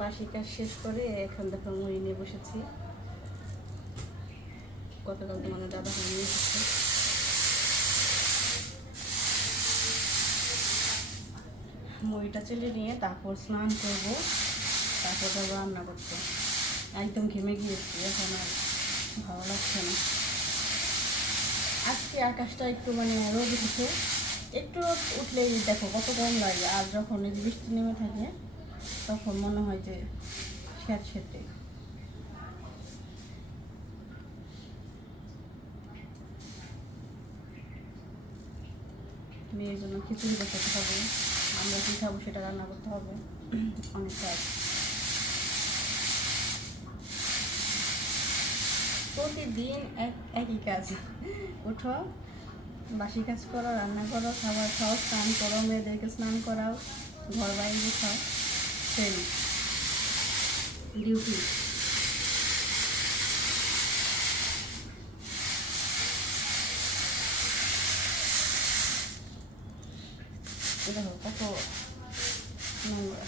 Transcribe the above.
বাসি কাজ শেষ করে এখন দেখো মুড়ি নিয়ে বসেছি। গতকাল তোমাদের দাদা ভাই নিয়ে এসেছে। মুড়িটা চেলে নিয়ে তারপর স্নান করবো, তারপর যাবো রান্না করতে। একদম ঘেমে গিয়েছি, এখন আর ভালো লাগছে না। আজকে আকাশটা একটু মানে রোদ উঠেছে, একটু রোদ উঠলেই দেখো কত গরম লাগে। আর যখন এই বৃষ্টি নেমে থাকে তখন মনে হয় যে স্যাঁতসেঁতে। মেয়ের জন্য খিচুড়ি বসাতে হবে, আমরা কী খাবো সেটা রান্না করতে হবে, অনেক কাজ। প্রতিদিন একই কাজ, উঠো, বাসি কাজ করো, রান্না করো, খাবার খাও, স্নান করো, মেয়েদেরকে স্নান করাও, ঘর বাইরে গুছাও, সেই ডিউটি। দেখো কত নোংরা।